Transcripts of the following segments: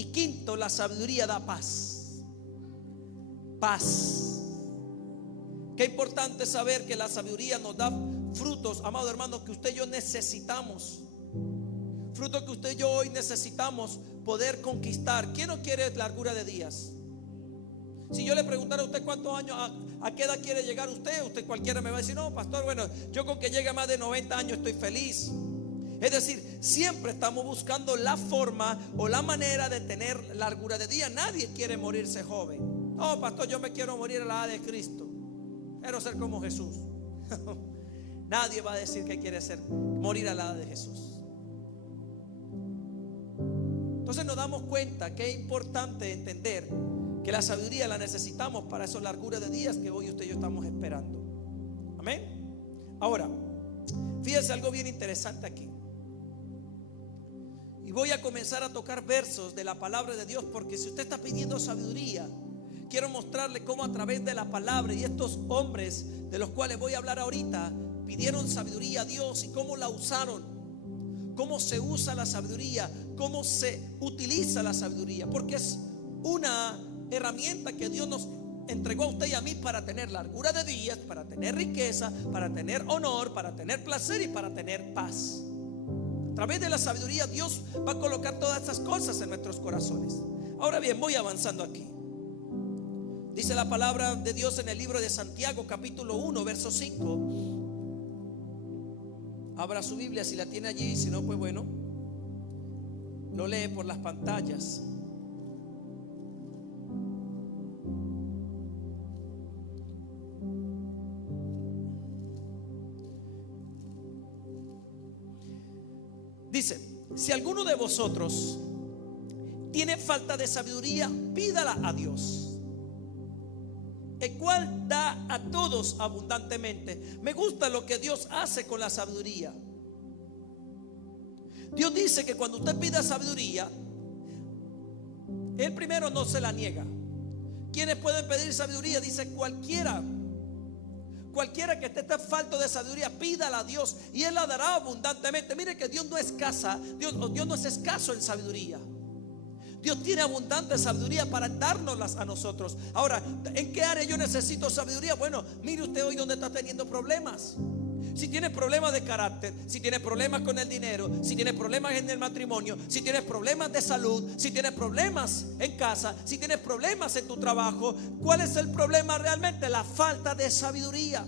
Y quinto, la sabiduría da paz. Paz. Qué importante saber que la sabiduría nos da frutos, amado hermano, que usted y yo necesitamos. Frutos que usted y yo hoy necesitamos poder conquistar. ¿Quién no quiere largura de días? Si yo le preguntara a usted cuántos años, a qué edad quiere llegar usted cualquiera me va a decir: no, pastor, bueno, yo con que llegue a más de 90 años estoy feliz. Es decir, siempre estamos buscando la forma o la manera de tener largura de día. Nadie quiere morirse joven. No, pastor, yo me quiero morir a la edad de Cristo. Quiero ser como Jesús. Nadie va a decir que quiere morir a la edad de Jesús. Entonces nos damos cuenta que es importante entender que la sabiduría la necesitamos para esa largura de días que hoy usted y yo estamos esperando. Amén. Ahora, fíjense algo bien interesante aquí. Y voy a comenzar a tocar versos de la palabra de Dios, porque si usted está pidiendo sabiduría, quiero mostrarle cómo a través de la palabra y estos hombres de los cuales voy a hablar ahorita pidieron sabiduría a Dios y cómo la usaron, cómo se usa la sabiduría, cómo se utiliza la sabiduría, porque es una herramienta que Dios nos entregó a usted y a mí para tener largura de días, para tener riqueza, para tener honor, para tener placer y para tener paz. A través de la sabiduría Dios va a colocar todas estas cosas en nuestros corazones. Ahora bien, voy avanzando aquí. Dice la palabra de Dios en el libro de Santiago, capítulo 1, verso 5. Abra su Biblia si la tiene allí, si no, pues bueno, lo lee por las pantallas. Dice: si alguno de vosotros tiene falta de sabiduría, pídala a Dios, el cual da a todos abundantemente. Me gusta lo que Dios hace con la sabiduría. Dios dice que cuando usted pida sabiduría, Él primero no se la niega. ¿Quiénes pueden pedir sabiduría? Dice cualquiera. Cualquiera que esté falto de sabiduría, pídala a Dios y Él la dará abundantemente. Mire que Dios no es escasa, Dios no es escaso en sabiduría. Dios tiene abundante sabiduría para dárnoslas a nosotros. Ahora, ¿en qué área yo necesito sabiduría? Bueno, mire usted hoy donde está teniendo problemas. Si tiene problemas de carácter, si tiene problemas con el dinero, si tiene problemas en el matrimonio, si tienes problemas de salud, si tienes problemas en casa, si tienes problemas en tu trabajo, ¿cuál es el problema realmente? La falta de sabiduría.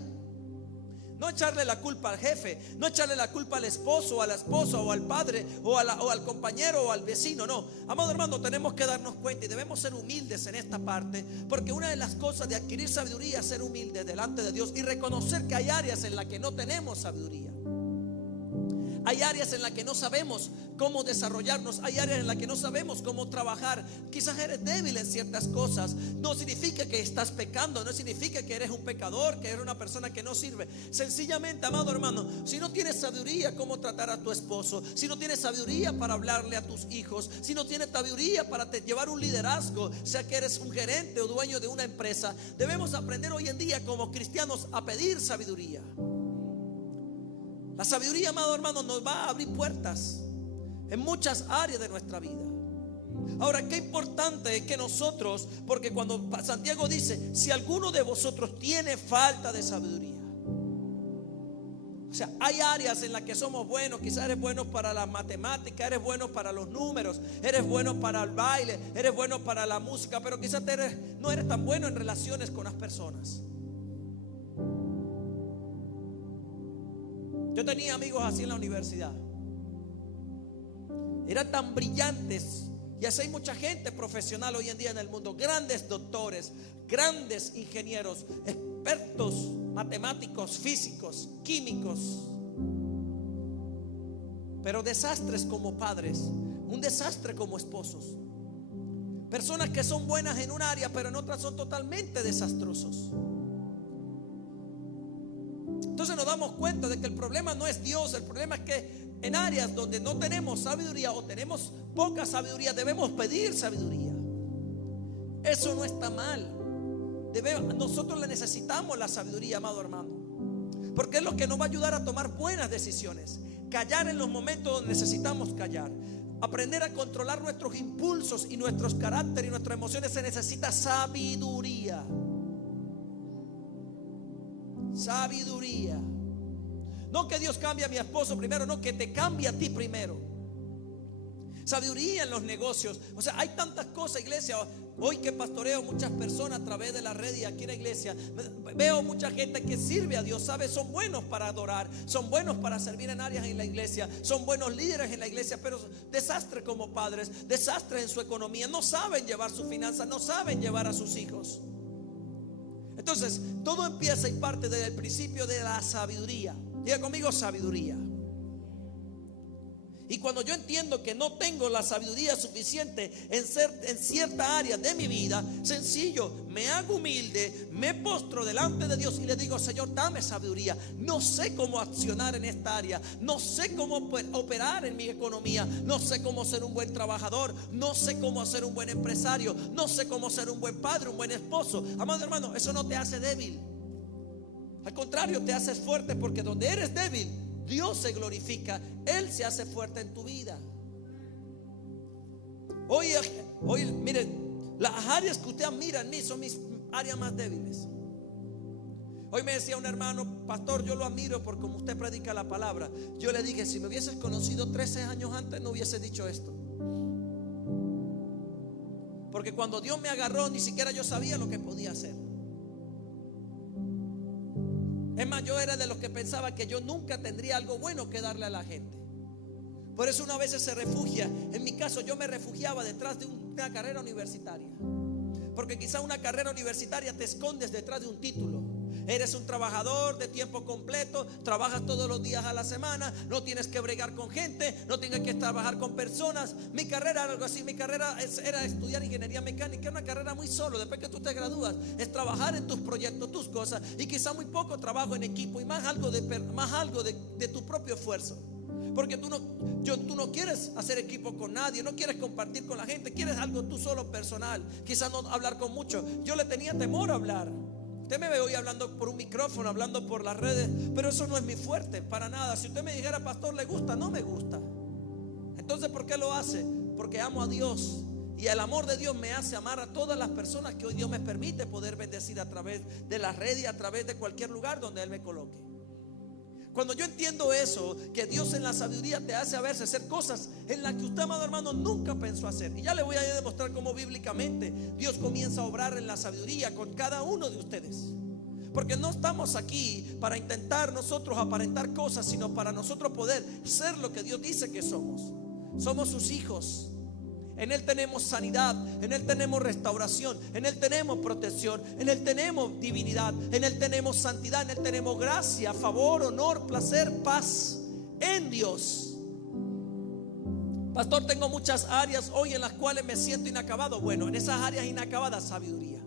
No echarle la culpa al jefe, no echarle la culpa al esposo, o a la esposa, o al padre, o al compañero, o al vecino. No, amado hermano, tenemos que darnos cuenta y debemos ser humildes en esta parte, porque una de las cosas de adquirir sabiduría es ser humilde delante de Dios y reconocer que hay áreas en las que no tenemos sabiduría. Hay áreas en las que no sabemos cómo desarrollarnos. Hay áreas en las que no sabemos cómo trabajar. Quizás eres débil en ciertas cosas. No significa que estás pecando. No significa que eres un pecador, que eres una persona que no sirve. Sencillamente, amado hermano, si no tienes sabiduría cómo tratar a tu esposo, si no tienes sabiduría para hablarle a tus hijos, si no tienes sabiduría para llevar un liderazgo, sea que eres un gerente o dueño de una empresa, debemos aprender hoy en día como cristianos a pedir sabiduría. La sabiduría, amado hermano, nos va a abrir puertas en muchas áreas de nuestra vida. Ahora, qué importante es que nosotros, porque cuando Santiago dice: si alguno de vosotros tiene falta de sabiduría, o sea, hay áreas en las que somos buenos. Quizás eres bueno para las matemáticas, eres bueno para los números, eres bueno para el baile, eres bueno para la música, pero quizás no eres tan bueno en relaciones con las personas. Yo tenía amigos así en la universidad. Eran tan brillantes. Y así hay mucha gente profesional hoy en día en el mundo. Grandes doctores, grandes ingenieros, expertos matemáticos, físicos, químicos. Pero desastres como padres, un desastre como esposos. Personas que son buenas en un área, pero en otras son totalmente desastrosos. Entonces nos damos cuenta de que el problema no es Dios. El problema es que en áreas donde no tenemos sabiduría o tenemos poca sabiduría, debemos pedir sabiduría. Eso no está mal. Nosotros le necesitamos la sabiduría, amado hermano, porque es lo que nos va a ayudar a tomar buenas decisiones. Callar en los momentos donde necesitamos callar. aprender a controlar nuestros impulsos y nuestros caracteres y nuestras emociones, se necesita sabiduría. Sabiduría. No que Dios cambie a mi esposo primero, no, que te cambie a ti primero. Sabiduría en los negocios. O sea, hay tantas cosas, iglesia. Hoy que pastoreo muchas personas a través de la red y aquí en la iglesia, veo mucha gente que sirve a Dios, ¿sabes? Son buenos para adorar, son buenos para servir en áreas en la iglesia, son buenos líderes en la iglesia, pero desastre como padres, desastre en su economía, no saben llevar sus finanzas, no saben llevar a sus hijos. Entonces, todo empieza y parte desde el principio de la sabiduría. Diga conmigo, sabiduría. Y cuando yo entiendo que no tengo la sabiduría suficiente en cierta área de mi vida, sencillo, me hago humilde, me postro delante de Dios y le digo: Señor, dame sabiduría. No sé cómo accionar en esta área, no sé cómo operar en mi economía, no sé cómo ser un buen trabajador, no sé cómo ser un buen empresario, no sé cómo ser un buen padre, un buen esposo. Amado hermano, eso no te hace débil. Al contrario, te haces fuerte, porque donde eres débil, Dios se glorifica, Él se hace fuerte en tu vida. Hoy miren, las áreas que usted admira en mí son mis áreas más débiles. Hoy me decía un hermano: pastor, yo lo admiro por cómo usted predica la palabra. Yo le dije: si me hubieses conocido 13 años antes, no hubiese dicho esto. Porque cuando Dios me agarró, ni siquiera yo sabía lo que podía hacer. Es más, yo era de los que pensaba que yo nunca tendría algo bueno que darle a la gente. Por eso uno a veces se refugia. En mi caso, yo me refugiaba detrás de una carrera universitaria, porque quizá una carrera universitaria te escondes detrás de un título. Eres un trabajador de tiempo completo, trabajas todos los días a la semana, no tienes que bregar con gente, no tienes que trabajar con personas. Mi carrera era algo así, mi carrera era estudiar ingeniería mecánica, una carrera muy solo. Después que tú te gradúas, es trabajar en tus proyectos, tus cosas, y quizá muy poco trabajo en equipo y más algo de tu propio esfuerzo. Porque tú no quieres hacer equipo con nadie, no quieres compartir con la gente, quieres algo tú solo personal, quizás no hablar con muchos. Yo le tenía temor a hablar. Usted me ve hoy hablando por un micrófono, hablando por las redes, pero eso no es mi fuerte, para nada. Si usted me dijera: pastor, ¿le gusta? No me gusta. Entonces, ¿por qué lo hace? Porque amo a Dios, y el amor de Dios me hace amar a todas las personas que hoy Dios me permite poder bendecir a través de las redes y a través de cualquier lugar donde Él me coloque. Cuando yo entiendo eso, que Dios en la sabiduría te hace a veces hacer cosas en las que usted, amado hermano, nunca pensó hacer. Y ya le voy a demostrar cómo bíblicamente Dios comienza a obrar en la sabiduría con cada uno de ustedes. Porque no estamos aquí para intentar nosotros aparentar cosas, sino para nosotros poder ser lo que Dios dice que somos. Somos sus hijos. En Él tenemos sanidad, en Él tenemos restauración, en Él tenemos protección, en Él tenemos divinidad, en Él tenemos santidad, en Él tenemos gracia, favor, honor, placer, paz en Dios. Pastor, tengo muchas áreas hoy en las cuales me siento inacabado. Bueno, en esas áreas inacabadas, sabiduría.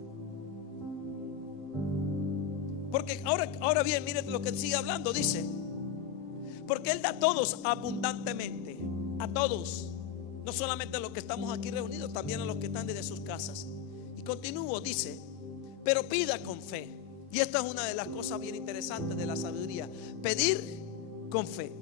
Porque ahora bien, miren lo que sigue hablando, dice: porque Él da a todos abundantemente, a todos. No solamente a los que estamos aquí reunidos, también a los que están desde sus casas. Y continúo, dice: pero pida con fe. Y esta es una de las cosas bien interesantes de la sabiduría: pedir con fe,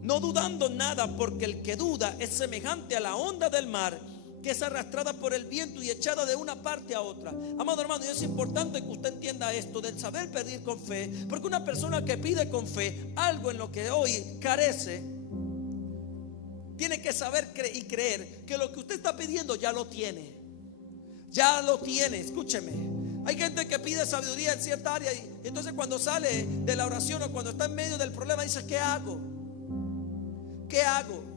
no dudando nada, porque el que duda es semejante a la onda del mar, que es arrastrada por el viento y echada de una parte a otra. Amado hermano, y es importante que usted entienda esto del saber pedir con fe, porque una persona que pide con fe algo en lo que hoy carece, tiene que saber y creer que lo que usted está pidiendo ya lo tiene. Ya lo tiene, escúcheme. Hay gente que pide sabiduría en cierta área y entonces cuando sale de la oración o cuando está en medio del problema dice: ¿qué hago? ¿Qué hago?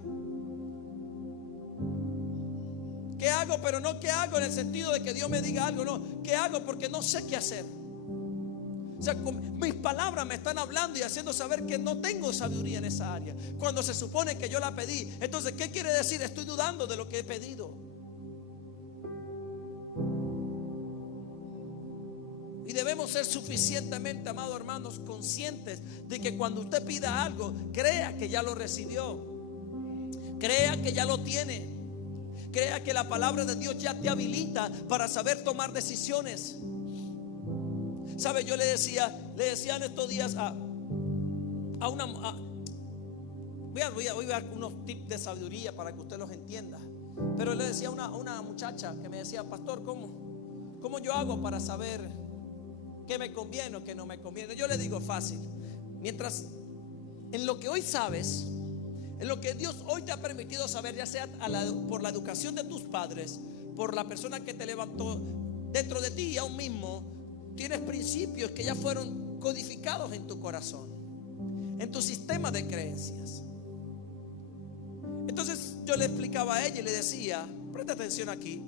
¿Qué hago? Pero no ¿qué hago en el sentido de que Dios me diga algo, no. ¿Qué hago? Porque no sé qué hacer. O sea, mis palabras me están hablando y haciendo saber que no tengo sabiduría en esa área, cuando se supone que yo la pedí. Entonces, ¿qué quiere decir? Estoy dudando de lo que he pedido. Y debemos ser suficientemente, amados hermanos, conscientes de que cuando usted pida algo, crea que ya lo recibió, crea que ya lo tiene. Crea que la palabra de Dios ya te habilita para saber tomar decisiones. ¿Sabe? Yo le decía en estos días a Voy a dar unos tips de sabiduría para que usted los entienda. Pero le decía a una muchacha que me decía: pastor, ¿cómo yo hago para saber qué me conviene o qué no me conviene? Yo le digo: fácil. Mientras en lo que hoy sabes, en lo que Dios hoy te ha permitido saber, ya sea por la educación de tus padres, por la persona que te levantó, dentro de ti aún mismo tienes principios que ya fueron codificados en tu corazón, en tu sistema de creencias. Entonces yo le explicaba a ella y le decía: presta atención aquí.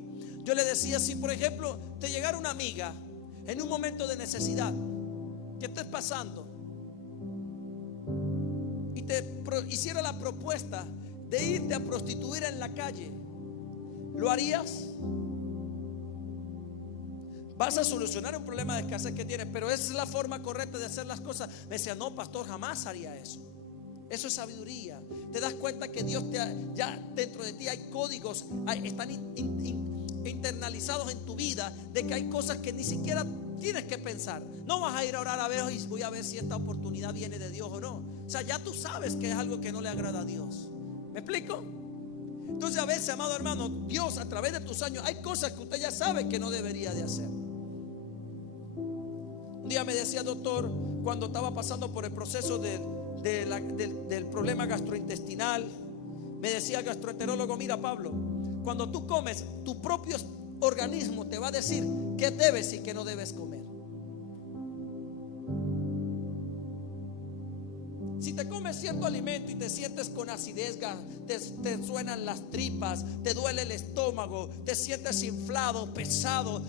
Yo le decía: si por ejemplo te llegara una amiga en un momento de necesidad que estés pasando y te hiciera la propuesta de irte a prostituir en la calle, ¿lo harías? Vas a solucionar un problema de escasez que tienes, pero esa es la forma correcta de hacer las cosas. Me decía: no, pastor, jamás haría eso. Eso es sabiduría. Te das cuenta que Dios ya dentro de ti hay códigos, están internalizados en tu vida, de que hay cosas que ni siquiera tienes que pensar. No vas a ir a orar a ver y voy a ver si esta oportunidad viene de Dios o no. O sea, ya tú sabes que es algo que no le agrada a Dios. ¿Me explico? Entonces a veces, amado hermano, Dios a través de tus años, hay cosas que usted ya sabe que no debería de hacer. Un día me decía doctor, cuando estaba pasando por el proceso del problema gastrointestinal, me decía el gastroenterólogo: mira, Pablo, cuando tú comes, tu propio organismo te va a decir qué debes y qué no debes comer. Si te comes cierto alimento y te sientes con acidez, te suenan las tripas, te duele el estómago, te sientes inflado, pesado,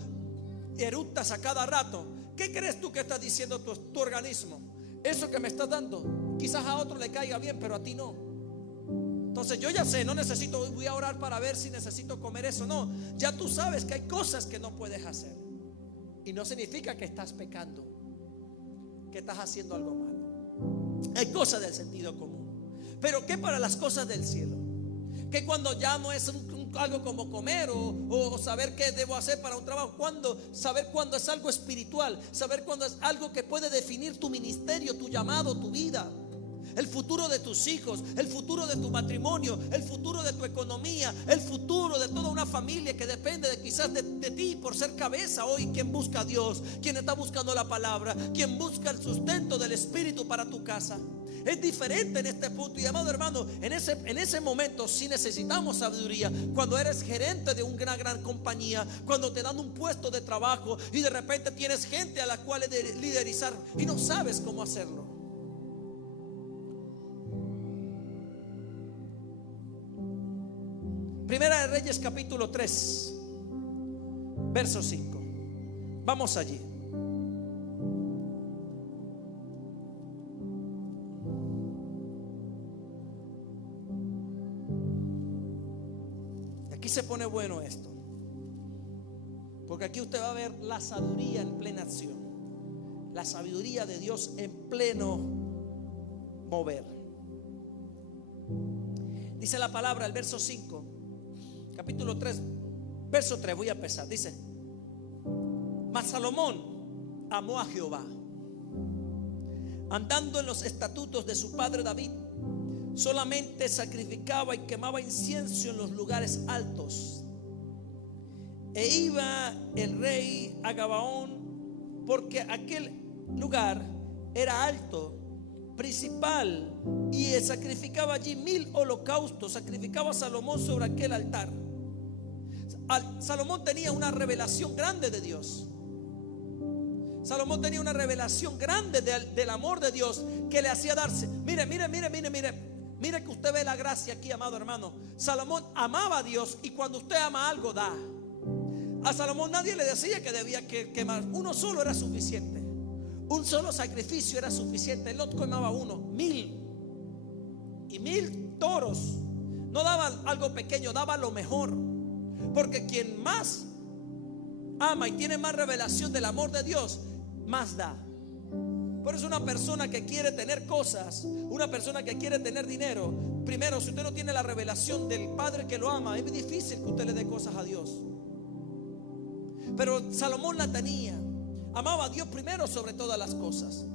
eructas a cada rato, ¿qué crees tú que está diciendo tu organismo? Eso que me estás dando, quizás a otro le caiga bien, pero a ti no. Entonces yo ya sé, no necesito, voy a orar para ver si necesito comer eso. No, ya tú sabes que hay cosas que no puedes hacer. Y no significa que estás pecando, que estás haciendo algo malo. Hay cosas del sentido común. Pero ¿qué para las cosas del cielo? Que cuando ya no es algo como comer o saber qué debo hacer para un trabajo, saber cuándo es algo espiritual, saber cuándo es algo que puede definir tu ministerio, tu llamado, tu vida, el futuro de tus hijos, el futuro de tu matrimonio, el futuro de tu economía, el futuro de toda una familia que depende quizás de ti por ser cabeza hoy. Quien busca a Dios, quien está buscando la palabra, quien busca el sustento del Espíritu para tu casa. Es diferente en este punto. Y amado hermano, en ese momento sí necesitamos sabiduría. Cuando eres gerente de una gran compañía, cuando te dan un puesto de trabajo y de repente tienes gente a la cual liderizar y no sabes cómo hacerlo. Primera de Reyes capítulo 3 verso 5. Vamos allí. Aquí se pone bueno esto, porque aquí usted va a ver la sabiduría en plena acción, la sabiduría de Dios en pleno mover. Dice la palabra, el verso 5, capítulo 3, verso 3, voy a empezar. Dice: mas Salomón amó a Jehová, andando en los estatutos de su padre David. Solamente sacrificaba y quemaba incienso en los lugares altos. E iba el rey a Gabaón, porque aquel lugar era alto, principal, y sacrificaba allí 1000 holocaustos. Sacrificaba a Salomón sobre aquel altar. Salomón tenía una revelación grande de Dios. Salomón tenía una revelación grande del amor de Dios que le hacía darse. Mire que usted ve la gracia aquí, amado hermano. Salomón amaba a Dios, y cuando usted ama algo, da. A Salomón nadie le decía que debía quemar. Uno solo era suficiente. Un solo sacrificio era suficiente. Él no quemaba uno, 1000. Y 1000 toros. No daba algo pequeño, daba lo mejor. Porque quien más ama y tiene más revelación del amor de Dios, más da. Por eso una persona que quiere tener cosas, una persona que quiere tener dinero, primero, si usted no tiene la revelación del Padre que lo ama, es difícil que usted le dé cosas a Dios. Pero Salomón la tenía. Amaba a Dios primero sobre todas las cosas.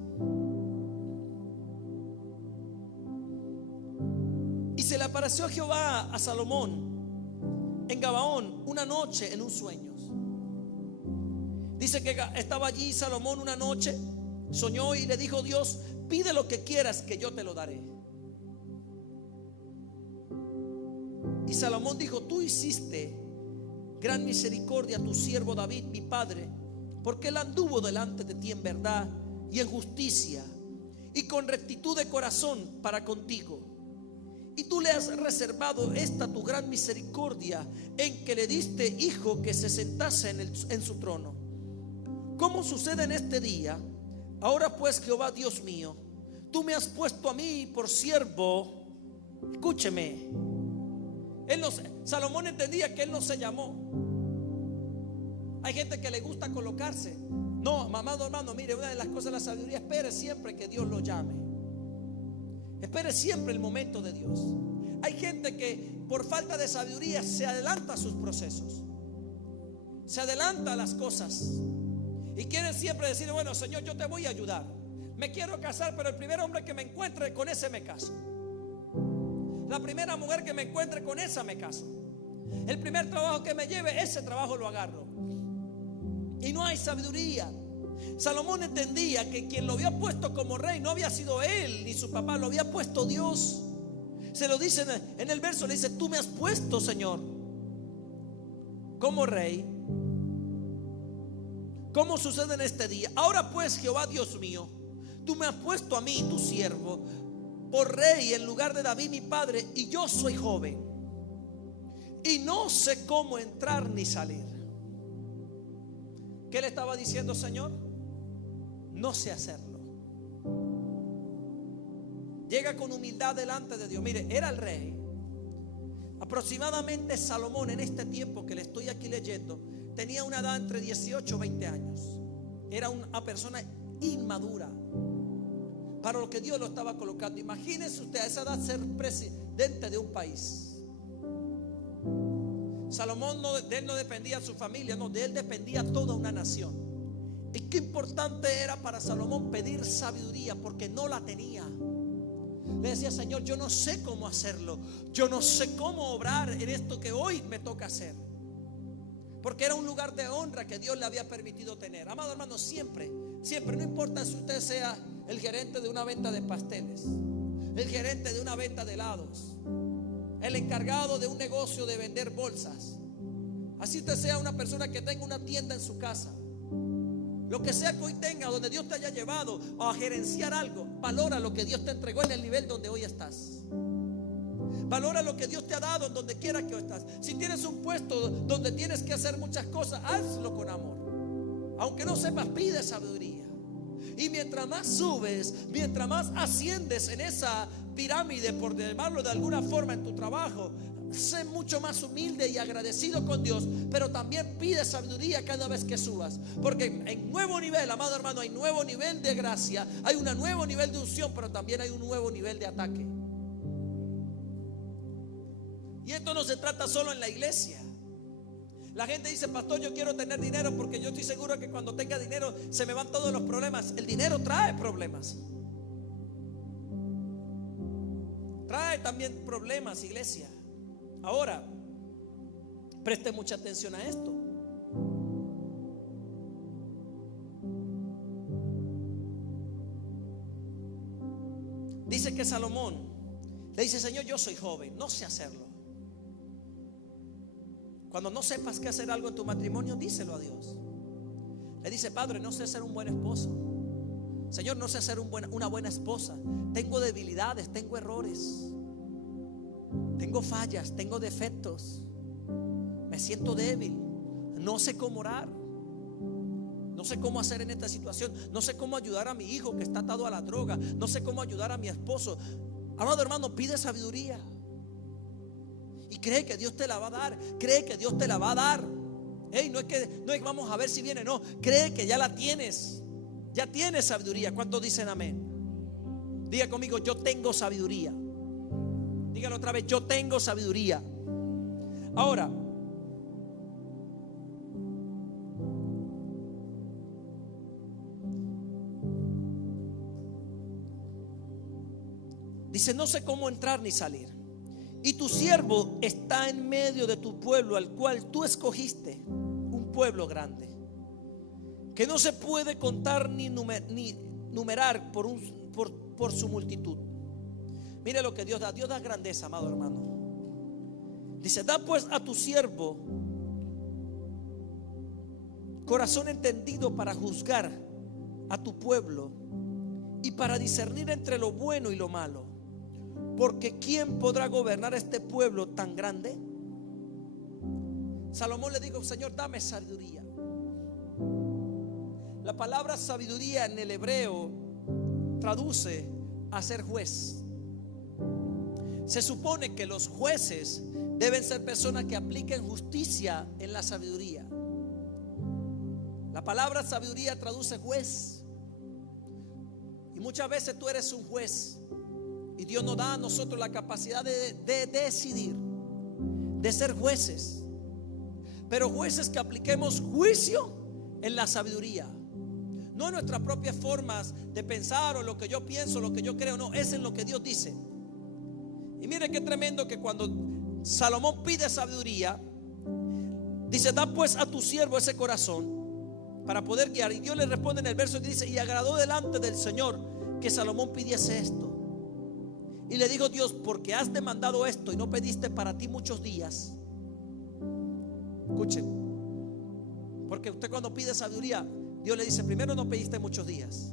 apareció Jehová a Salomón en Gabaón una noche en un sueño. Dice que estaba allí Salomón una noche, soñó y le dijo Dios: pide lo que quieras que yo te lo daré. Y Salomón dijo: tú hiciste gran misericordia a tu siervo David, mi padre, porque él anduvo delante de ti en verdad y en justicia y con rectitud de corazón para contigo. Y tú le has reservado esta tu gran misericordia, en que le diste hijo que se sentase en su trono. ¿Cómo sucede en este día? Ahora pues, Jehová Dios mío, tú me has puesto a mí por siervo. Escúcheme. Salomón entendía que él no se llamó. Hay gente que le gusta colocarse. No, amado hermano, mire, una de las cosas de la sabiduría: espere siempre que Dios lo llame. Espere siempre el momento de Dios. Hay gente que por falta de sabiduría se adelanta a sus procesos, se adelanta a las cosas y quiere siempre decir: bueno, Señor, yo te voy a ayudar. Me quiero casar, pero el primer hombre que me encuentre, con ese me caso. La primera mujer que me encuentre, con esa me caso. El primer trabajo que me lleve, ese trabajo lo agarro. Y no hay sabiduría. Salomón entendía que quien lo había puesto como rey no había sido él ni su papá, lo había puesto Dios. Se lo dice en el verso, le dice: tú me has puesto, Señor, como rey. ¿Cómo sucede en este día? Ahora pues, Jehová Dios mío, tú me has puesto a mí, tu siervo, por rey en lugar de David mi padre, y yo soy joven y no sé cómo entrar ni salir. ¿Qué le estaba diciendo, Señor? No sé hacerlo. Llega con humildad delante de Dios. Mire, era el rey. Aproximadamente Salomón, en este tiempo que le estoy aquí leyendo, tenía una edad entre 18 y 20 años. Era una persona inmadura para lo que Dios lo estaba colocando. Imagínese usted a esa edad ser presidente de un país. Salomón de él no dependía su familia, no, de él dependía toda una nación. Y qué importante era para Salomón pedir sabiduría, porque no la tenía. Le decía: Señor, yo no sé cómo hacerlo, yo no sé cómo obrar en esto que hoy me toca hacer, porque era un lugar de honra que Dios le había permitido tener. Amado hermano, siempre, no importa si usted sea el gerente de una venta de pasteles, el gerente de una venta de helados, el encargado de un negocio de vender bolsas, así usted sea una persona que tenga una tienda en su casa, lo que sea que hoy tenga, donde Dios te haya llevado a gerenciar algo, valora lo que Dios te entregó en el nivel donde hoy estás. Valora lo que Dios te ha dado en donde quiera que hoy estás. Si tienes un puesto donde tienes que hacer muchas cosas, hazlo con amor. Aunque no sepas, pide sabiduría. Y mientras más subes, mientras más asciendes en esa pirámide, por llamarlo de alguna forma, en tu trabajo, sé mucho más humilde y agradecido con Dios, pero también pide sabiduría cada vez que subas, porque en nuevo nivel, amado hermano, hay nuevo nivel de gracia, hay un nuevo nivel de unción, pero también hay un nuevo nivel de ataque. Y esto no se trata solo en la iglesia. La gente dice: pastor, yo quiero tener dinero porque yo estoy seguro que cuando tenga dinero se me van todos los problemas. El dinero trae problemas. Trae también problemas, iglesia. Ahora, preste mucha atención a esto. Dice que Salomón le dice: Señor, yo soy joven, no sé hacerlo. Cuando no sepas qué hacer algo en tu matrimonio, díselo a Dios. Le dice: Padre, no sé ser un buen esposo. Señor, no sé ser una buena esposa. Tengo debilidades, tengo errores, tengo fallas, tengo defectos. Me siento débil. No sé cómo orar. No sé cómo hacer en esta situación. No sé cómo ayudar a mi hijo que está atado a la droga. No sé cómo ayudar a mi esposo. Amado hermano, pide sabiduría. Y cree que Dios te la va a dar. Cree que Dios te la va a dar. No es que vamos a ver si viene. No, cree que ya la tienes. Ya tienes sabiduría. ¿Cuántos dicen amén? Diga conmigo: yo tengo sabiduría. Dígalo otra vez: yo tengo sabiduría. Ahora, dice: no sé cómo entrar ni salir. Y tu siervo está en medio de tu pueblo, al cual tú escogiste, un pueblo grande, que no se puede contar ni numerar por su multitud. Mire lo que Dios da. Dios da grandeza, amado hermano. Dice: da pues a tu siervo corazón entendido para juzgar a tu pueblo y para discernir entre lo bueno y lo malo. Porque ¿quién podrá gobernar este pueblo tan grande? Salomón le dijo: Señor, dame sabiduría. La palabra sabiduría en el hebreo traduce a ser juez. Se supone que los jueces deben ser personas que apliquen justicia en la sabiduría. La palabra sabiduría traduce juez. Y muchas veces tú eres un juez, y Dios nos da a nosotros la capacidad de decidir, de ser jueces, pero jueces que apliquemos juicio en la sabiduría. No en nuestras propias formas de pensar o lo que yo pienso, lo que yo creo. No, es en lo que Dios dice. Y mire qué tremendo que cuando Salomón pide sabiduría, dice: da pues a tu siervo ese corazón para poder guiar. Y Dios le responde en el verso que dice: y agradó delante del Señor que Salomón pidiese esto. Y le dijo Dios: porque has demandado esto y no pediste para ti muchos días. Escuchen, porque usted cuando pide sabiduría, Dios le dice: primero no pediste muchos días,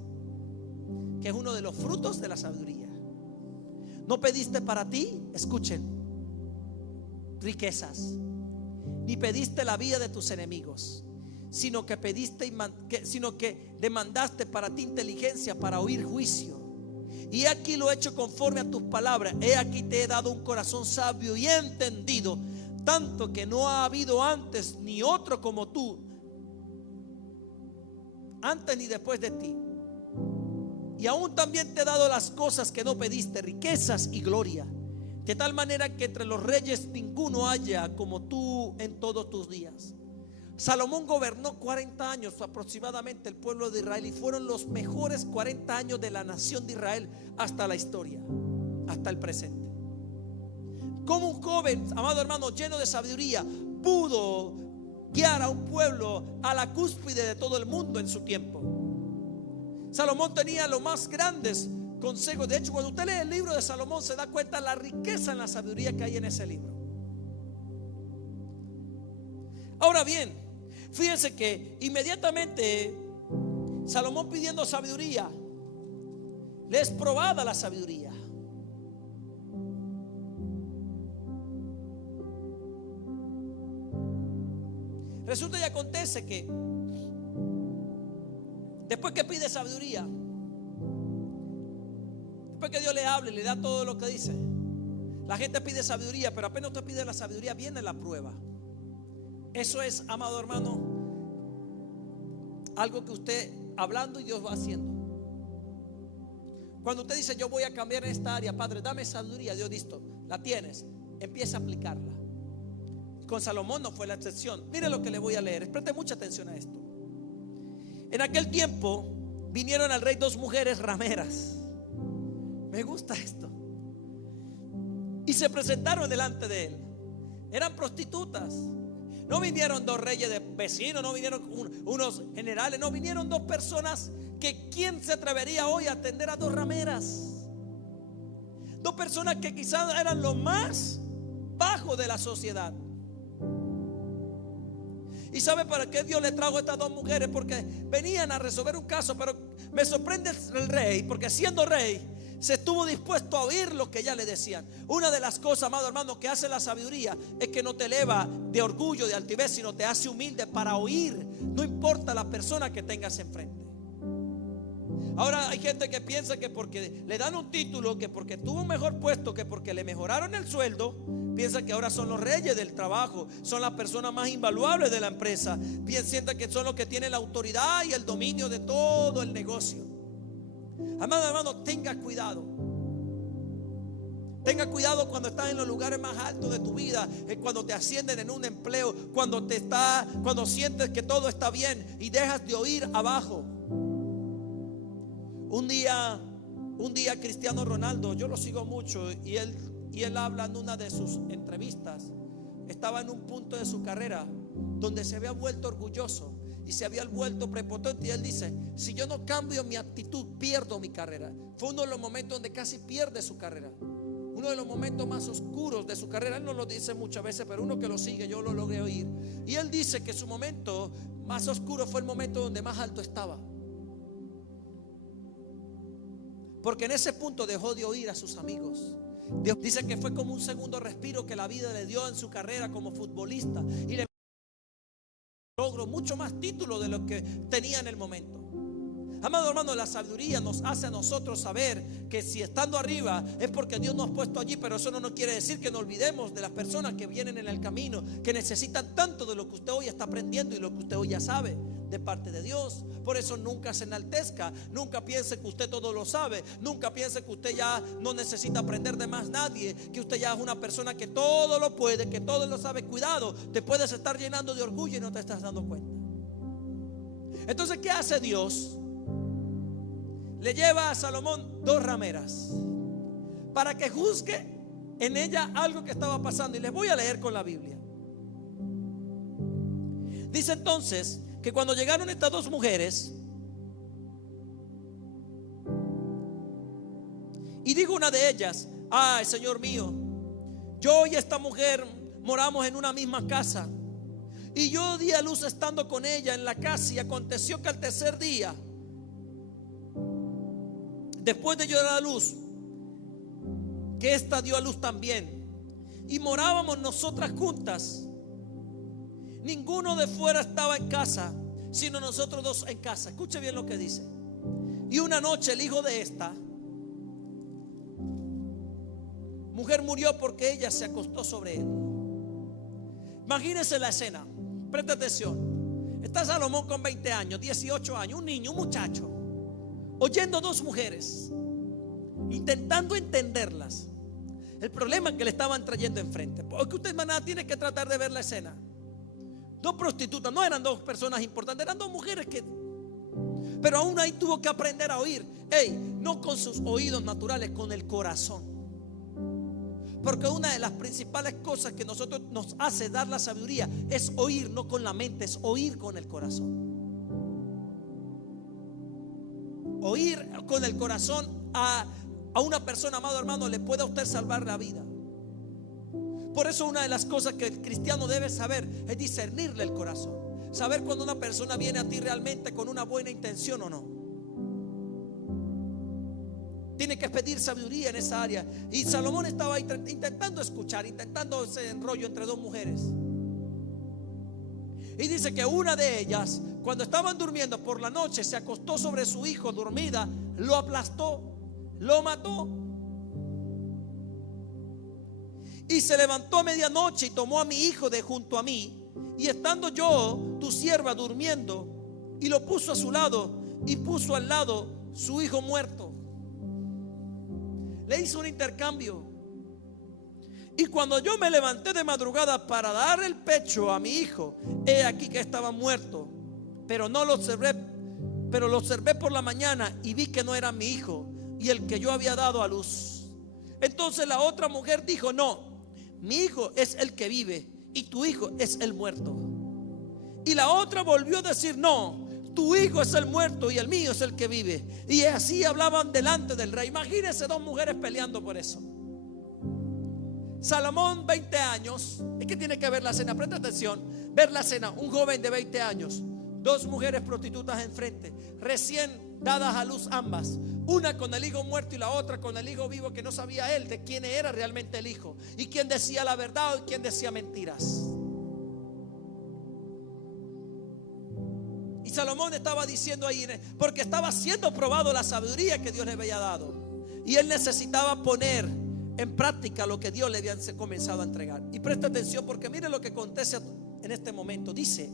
que es uno de los frutos de la sabiduría. No pediste para ti, escuchen, riquezas, ni pediste la vida de tus enemigos, sino que demandaste para ti inteligencia para oír juicio. Y aquí lo he hecho conforme a tus palabras. He aquí te he dado un corazón sabio y entendido, tanto que no ha habido antes ni otro como tú, antes ni después de ti. Y aún también te he dado las cosas que no pediste, riquezas y gloria, de tal manera que entre los reyes ninguno haya como tú en todos tus días. Salomón gobernó 40 años aproximadamente el pueblo de Israel, y fueron los mejores 40 años de la nación de Israel hasta la historia, hasta el presente. Como un joven, amado hermano, lleno de sabiduría, pudo guiar a un pueblo a la cúspide de todo el mundo en su tiempo. Salomón tenía los más grandes consejos. De hecho, cuando usted lee el libro de Salomón, se da cuenta de la riqueza en la sabiduría que hay en ese libro. Ahora bien, fíjense que inmediatamente Salomón pidiendo sabiduría, le es probada la sabiduría. Resulta y acontece que después que pide sabiduría, después que Dios le hable y le da todo lo que dice, la gente pide sabiduría, pero apenas usted pide la sabiduría, viene la prueba. Eso es, amado hermano, algo que usted hablando y Dios va haciendo. Cuando usted dice: yo voy a cambiar en esta área, Padre, dame sabiduría, Dios, listo, la tienes, empieza a aplicarla. Con Salomón no fue la excepción. Mire lo que le voy a leer, preste mucha atención a esto. En aquel tiempo vinieron al rey dos mujeres rameras. Me gusta esto. Y se presentaron delante de él. Eran prostitutas. No vinieron dos reyes de vecinos, no vinieron unos generales, no, vinieron dos personas que ¿quién se atrevería hoy a atender a dos rameras? Dos personas que quizás eran lo más bajo de la sociedad. ¿Y sabe para qué Dios le trajo a estas dos mujeres? Porque venían a resolver un caso. Pero me sorprende el rey, porque siendo rey se estuvo dispuesto a oír lo que ellas le decían. Una de las cosas, amado hermano, que hace la sabiduría es que no te eleva de orgullo, de altivez, sino te hace humilde para oír, no importa la persona que tengas enfrente. Ahora hay gente que piensa que porque le dan un título, que porque tuvo un mejor puesto, que porque le mejoraron el sueldo, piensa que ahora son los reyes del trabajo, son las personas más invaluables de la empresa, piensa que son los que tienen la autoridad y el dominio de todo el negocio. Amado hermano, tenga cuidado. Tenga cuidado cuando estás en los lugares más altos de tu vida, cuando te ascienden en un empleo, cuando sientes que todo está bien y dejas de oír abajo. Un día Cristiano Ronaldo, yo lo sigo mucho, y él Y él habla en una de sus entrevistas. Estaba en un punto de su carrera donde se había vuelto orgulloso y se había vuelto prepotente. Y él dice: si yo no cambio mi actitud, pierdo mi carrera. Fue uno de los momentos donde casi pierde su carrera, uno de los momentos más oscuros de su carrera. Él no lo dice muchas veces, pero uno que lo sigue, yo lo logré oír. Y él dice que su momento más oscuro fue el momento donde más alto estaba, porque en ese punto dejó de oír a sus amigos. Dios dice que fue como un segundo respiro que la vida le dio en su carrera como futbolista, y le logró mucho más títulos de lo que tenía en el momento. Amado hermano, la sabiduría nos hace a nosotros saber que si estando arriba es porque Dios nos ha puesto allí, pero eso no nos quiere decir que nos olvidemos de las personas que vienen en el camino, que necesitan tanto de lo que usted hoy está aprendiendo y lo que usted hoy ya sabe de parte de Dios. Por eso nunca se enaltezca, nunca piense que usted todo lo sabe, nunca piense que usted ya no necesita aprender de más nadie, que usted ya es una persona que todo lo puede, que todo lo sabe. Cuidado, te puedes estar llenando de orgullo y no te estás dando cuenta. Entonces, ¿qué hace Dios? Le lleva a Salomón 2 rameras para que juzgue en ella algo que estaba pasando. Y les voy a leer con la Biblia. Dice entonces que cuando llegaron estas 2 mujeres, y dijo una de ellas: ay, Señor mío, yo y esta mujer moramos en una misma casa, y yo di a luz estando con ella en la casa. Y aconteció que al tercer día, después de yo dar a luz, que ésta dio a luz también, y morábamos nosotras juntas. Ninguno de fuera estaba en casa, sino nosotros 2 en casa. Escuche bien lo que dice. Y una noche el hijo de esta mujer murió porque ella se acostó sobre él. Imagínense la escena, presta atención. Está Salomón con 20 años, 18 años, un niño, un muchacho, oyendo 2 mujeres, intentando entenderlas, el problema que le estaban trayendo enfrente. Porque usted, hermana, tiene que tratar de ver la escena. 2 prostitutas, no eran 2 personas importantes, eran 2 mujeres que, pero aún ahí tuvo que aprender a oír. No con sus oídos naturales, con el corazón. Porque una de las principales cosas que nosotros nos hace dar la sabiduría es oír, no con la mente, es oír con el corazón. Oír con el corazón a una persona, amado hermano, le puede a usted salvar la vida. Por eso una de las cosas que el cristiano debe saber es discernirle el corazón. Saber cuando una persona viene a ti realmente con una buena intención o no. Tiene que pedir sabiduría en esa área. Y Salomón estaba intentando escuchar, intentando ese enrollo entre 2 mujeres. Y dice que una de ellas, cuando estaban durmiendo por la noche, se acostó sobre su hijo dormida, lo aplastó, lo mató. Y se levantó a medianoche y tomó a mi hijo de junto a mí, y estando yo, tu sierva, durmiendo, y lo puso a su lado, y puso al lado su hijo muerto. Le hizo un intercambio. Y cuando yo me levanté de madrugada para dar el pecho a mi hijo, he aquí que estaba muerto. Pero no lo observé, pero lo observé por la mañana y vi que no era mi hijo y el que yo había dado a luz. Entonces la otra mujer dijo: no, mi hijo es el que vive y tu hijo es el muerto. Y la otra volvió a decir: no, tu hijo es el muerto y el mío es el que vive. Y así hablaban delante del rey. Imagínense 2 mujeres peleando por eso. Salomón, 20 años. Es que tiene que ver la escena, presta atención. Ver la escena, un joven de 20 años, 2 mujeres prostitutas enfrente, recién dadas a luz ambas, una con el hijo muerto y la otra con el hijo vivo, que no sabía él de quién era realmente el hijo y quién decía la verdad y quién decía mentiras. Y Salomón estaba diciendo ahí, porque estaba siendo probado la sabiduría que Dios le había dado, y él necesitaba poner en práctica lo que Dios le había comenzado a entregar. Y presta atención, porque mire lo que acontece en este momento. Dice: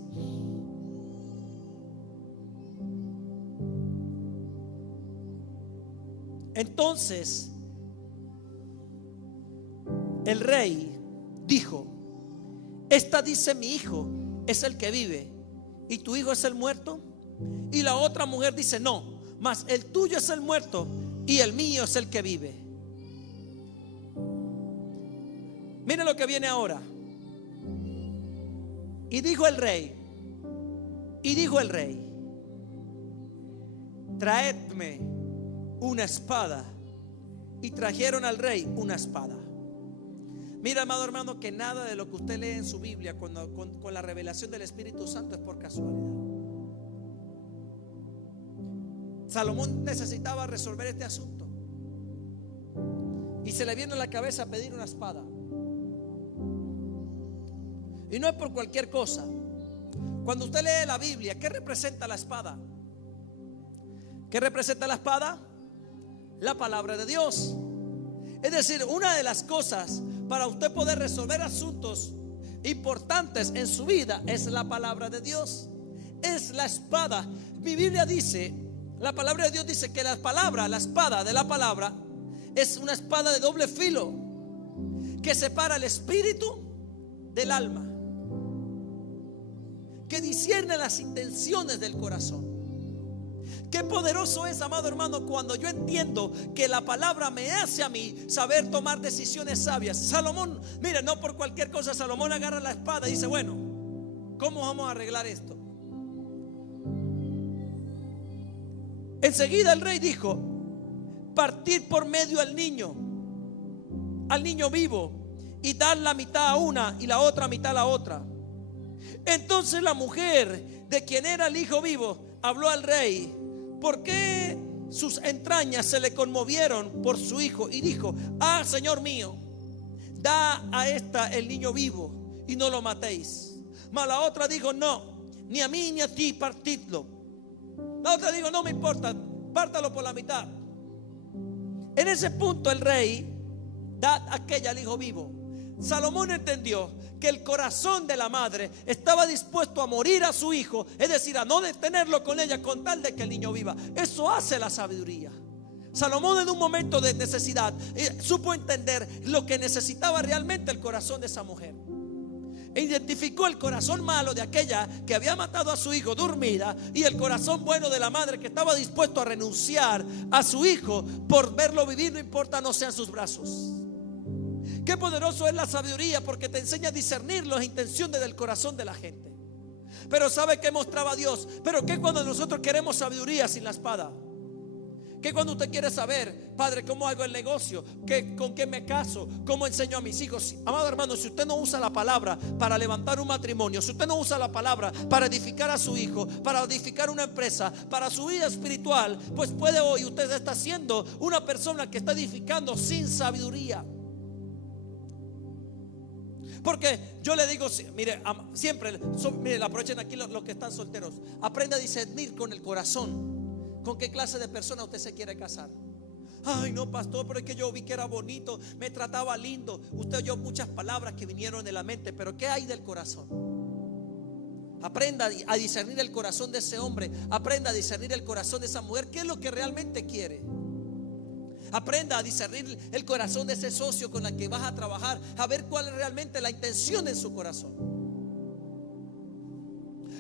entonces el rey dijo: esta dice, mi hijo es el que vive y tu hijo es el muerto. Y la otra mujer dice: no, mas el tuyo es el muerto y el mío es el que vive. Mire lo que viene ahora. Y dijo el rey, traedme una espada. Y trajeron al rey una espada. Mira, amado hermano, que nada de lo que usted lee en su Biblia con la revelación del Espíritu Santo es por casualidad. Salomón necesitaba resolver este asunto y se le viene a la cabeza pedir una espada. Y no es por cualquier cosa. Cuando usted lee la Biblia, ¿qué representa la espada? ¿Qué representa la espada? La palabra de Dios. Es decir, una de las cosas para usted poder resolver asuntos importantes en su vida es la palabra de Dios. Es la espada. Mi Biblia dice, la palabra de Dios dice que la espada de la palabra es una espada de doble filo que separa el espíritu del alma, que discierne las intenciones del corazón. Qué poderoso es, amado hermano, cuando yo entiendo que la palabra me hace a mí saber tomar decisiones sabias. Salomón, mire, no por cualquier cosa, Salomón agarra la espada y dice, bueno, ¿cómo vamos a arreglar esto? Enseguida el rey dijo, partir por medio al niño vivo, y dar la mitad a una y la otra mitad a la otra. Entonces la mujer de quien era el hijo vivo habló al rey, ¿por qué sus entrañas se le conmovieron por su hijo? Y dijo, señor mío, da a esta el niño vivo y no lo matéis. Mas la otra dijo, no, ni a mí ni a ti partidlo. La otra dijo, no me importa, pártalo por la mitad. En ese punto el rey da aquella al hijo vivo. Salomón entendió que el corazón de la madre estaba dispuesto a morir a su hijo, es decir, a no detenerlo con ella con tal de que el niño viva. Eso hace la sabiduría. Salomón, en un momento de necesidad, supo entender lo que necesitaba realmente el corazón de esa mujer. E identificó el corazón malo de aquella que había matado a su hijo dormida y el corazón bueno de la madre que estaba dispuesto a renunciar a su hijo por verlo vivir, no importa no sean sus brazos. Qué poderoso es la sabiduría, porque te enseña a discernir las intenciones del corazón de la gente. Pero ¿sabe qué mostraba Dios? Pero ¿qué cuando nosotros queremos sabiduría sin la espada? ¿Qué cuando usted quiere saber, padre, cómo hago el negocio? ¿Con qué me caso? ¿Cómo enseño a mis hijos? Amado hermano, si usted no usa la palabra para levantar un matrimonio, si usted no usa la palabra para edificar a su hijo, para edificar una empresa, para su vida espiritual, pues puede hoy usted está siendo una persona que está edificando sin sabiduría. Porque yo le digo, mire, siempre, mire, aprovechen aquí los que están solteros. Aprenda a discernir con el corazón con qué clase de persona usted se quiere casar. Ay, no, pastor, pero es que yo vi que era bonito, me trataba lindo. Usted oyó muchas palabras que vinieron de la mente, pero ¿qué hay del corazón? Aprenda a discernir el corazón de ese hombre. Aprenda a discernir el corazón de esa mujer. ¿Qué es lo que realmente quiere? Aprenda a discernir el corazón de ese socio con el que vas a trabajar, a ver cuál es realmente la intención en su corazón.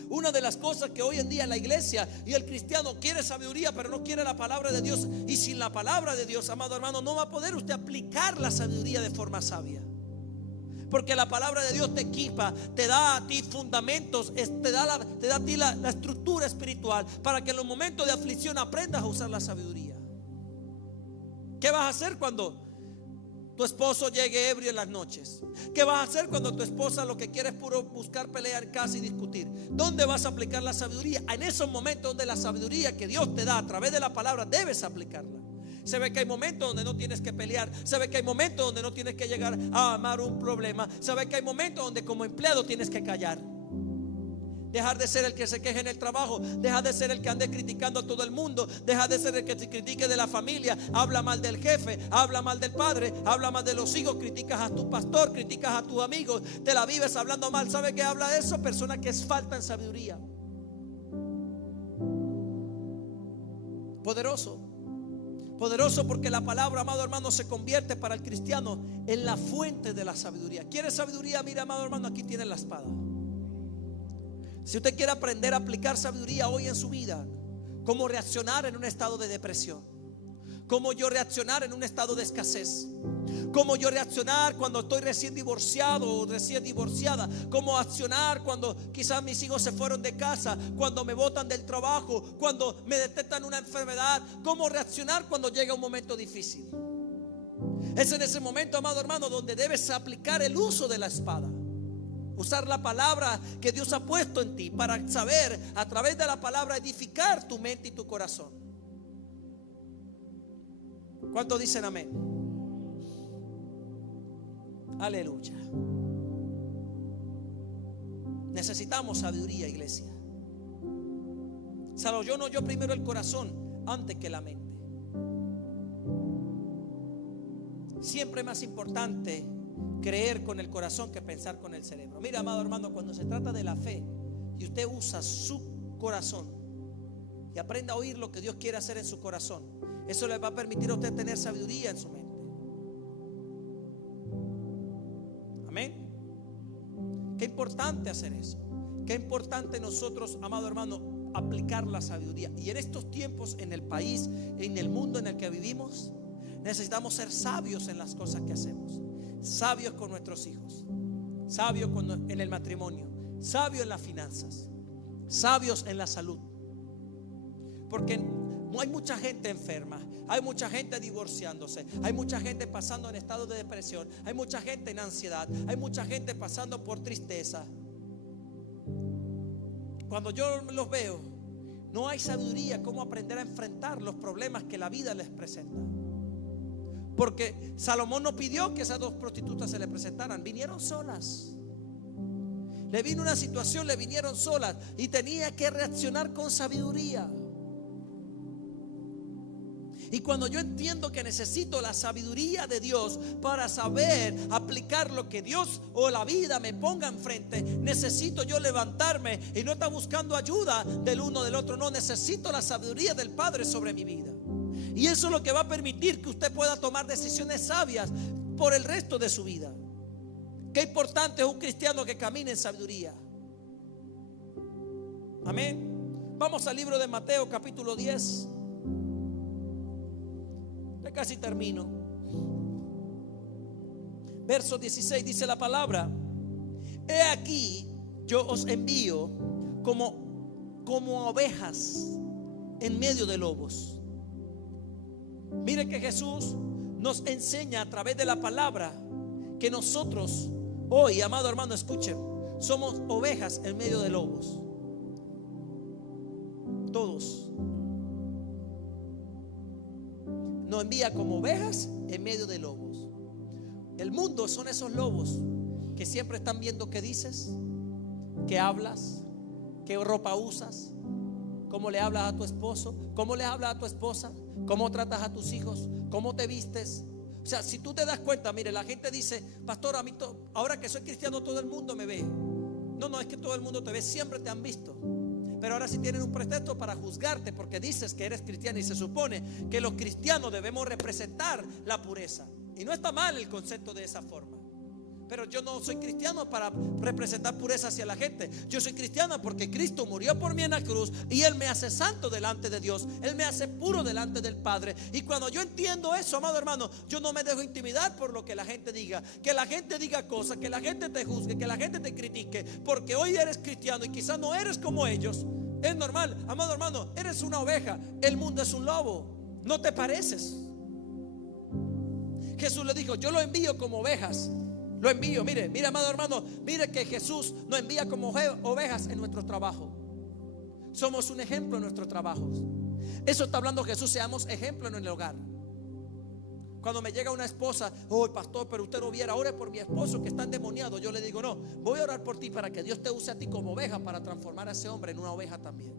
Una de las cosas que hoy en día la iglesia y el cristiano quiere sabiduría, pero no quiere la palabra de Dios. Y sin la palabra de Dios, amado hermano, no va a poder usted aplicar la sabiduría de forma sabia. Porque la palabra de Dios te equipa, te da a ti fundamentos, te da a ti la estructura espiritual para que en los momentos de aflicción aprendas a usar la sabiduría. ¿Qué vas a hacer cuando tu esposo llegue ebrio en las noches? ¿Qué vas a hacer cuando tu esposa lo que quiere es puro buscar pelear en casa y discutir? ¿Dónde vas a aplicar la sabiduría? En esos momentos donde la sabiduría que Dios te da a través de la palabra debes aplicarla. Se ve que hay momentos donde no tienes que pelear. Se ve que hay momentos donde no tienes que llegar a amar un problema. Se ve que hay momentos donde como empleado tienes que callar. Dejar de ser el que se queje en el trabajo. Deja de ser el que ande criticando a todo el mundo. Deja de ser el que se critique de la familia. Habla mal del jefe, habla mal del padre, habla mal de los hijos. Criticas a tu pastor, criticas a tus amigos. Te la vives hablando mal. ¿Sabe qué habla de eso? Persona que es falta en sabiduría. Poderoso. Poderoso porque la palabra, amado hermano, se convierte para el cristiano en la fuente de la sabiduría. ¿Quieres sabiduría? Mira, amado hermano, aquí tiene la espada. Si usted quiere aprender a aplicar sabiduría hoy en su vida, cómo reaccionar en un estado de depresión, cómo yo reaccionar en un estado de escasez, Cómo yo reaccionar cuando estoy recién divorciado o recién divorciada. Cómo accionar cuando quizás mis hijos se fueron de casa, cuando me botan del trabajo, cuando me detectan una enfermedad. Cómo reaccionar cuando llega un momento difícil. Es en ese momento, amado hermano, donde debes aplicar el uso de la espada. Usar la palabra que Dios ha puesto en ti para saber a través de la palabra edificar tu mente y tu corazón. ¿Cuántos dicen amén? Aleluya. Necesitamos sabiduría, iglesia. Yo primero el corazón antes que la mente. Siempre es más importante creer con el corazón que pensar con el cerebro. Mira, amado hermano, cuando se trata de la fe y usted usa su corazón y aprenda a oír lo que Dios quiere hacer en su corazón, eso le va a permitir a usted tener sabiduría en su mente. Amén. Qué importante hacer eso. Qué importante nosotros, amado hermano, aplicar la sabiduría. Y en estos tiempos, en el país, en el mundo en el que vivimos, necesitamos ser sabios en las cosas que hacemos. Sabios con nuestros hijos, sabios en el matrimonio, sabios en las finanzas, sabios en la salud. Porque hay mucha gente enferma, hay mucha gente divorciándose, hay mucha gente pasando en estado de depresión, hay mucha gente en ansiedad, hay mucha gente pasando por tristeza. Cuando yo los veo, no hay sabiduría cómo aprender a enfrentar los problemas que la vida les presenta. Porque Salomón no pidió que esas dos prostitutas se le presentaran, vinieron solas. Le vino una situación, le vinieron solas y tenía que reaccionar con sabiduría. Y cuando yo entiendo que necesito la sabiduría de Dios para saber aplicar lo que Dios o la vida me ponga enfrente, necesito yo levantarme y no estar buscando ayuda del uno del otro. No, necesito la sabiduría del Padre sobre mi vida. Y eso es lo que va a permitir que usted pueda tomar decisiones sabias por el resto de su vida. Qué importante es un cristiano que camine en sabiduría. Amén. Vamos al libro de Mateo capítulo 10. Ya casi termino. Verso 16 dice la palabra: he aquí yo os envío como ovejas en medio de lobos. Mire que Jesús nos enseña a través de la palabra que nosotros hoy, amado hermano, escuchen, somos ovejas en medio de lobos. Todos. Nos envía como ovejas en medio de lobos. El mundo son esos lobos que siempre están viendo qué dices, qué hablas, qué ropa usas, cómo le hablas a tu esposo, cómo le hablas a tu esposa, cómo tratas a tus hijos, cómo te vistes. O sea, si tú te das cuenta, mire, la gente dice: pastor, a mí ahora que soy cristiano todo el mundo me ve. No, es que todo el mundo te ve, siempre te han visto. Pero ahora sí tienen un pretexto para juzgarte porque dices que eres cristiano, y se supone que los cristianos debemos representar la pureza. Y no está mal el concepto de esa forma. Pero yo no soy cristiano para representar pureza hacia la gente. Yo soy cristiano porque Cristo murió por mí en la cruz y Él me hace santo delante de Dios. Él me hace puro delante del Padre. Y cuando yo entiendo eso, amado hermano, yo no me dejo intimidar por lo que la gente diga. Que la gente diga cosas, que la gente te juzgue, que la gente te critique. Porque hoy eres cristiano y quizás no eres como ellos. Es normal, amado hermano, eres una oveja. El mundo es un lobo. No te pareces. Jesús le dijo: yo lo envío como ovejas. Lo envío, mire, amado hermano, mire que Jesús nos envía como ovejas en nuestro trabajo. Somos un ejemplo en nuestros trabajos. Eso está hablando Jesús, seamos ejemplo en el hogar. Cuando me llega una esposa: oh pastor, pero usted no viera, ore por mi esposo que está endemoniado. Yo le digo: no, voy a orar por ti para que Dios te use a ti como oveja para transformar a ese hombre en una oveja también.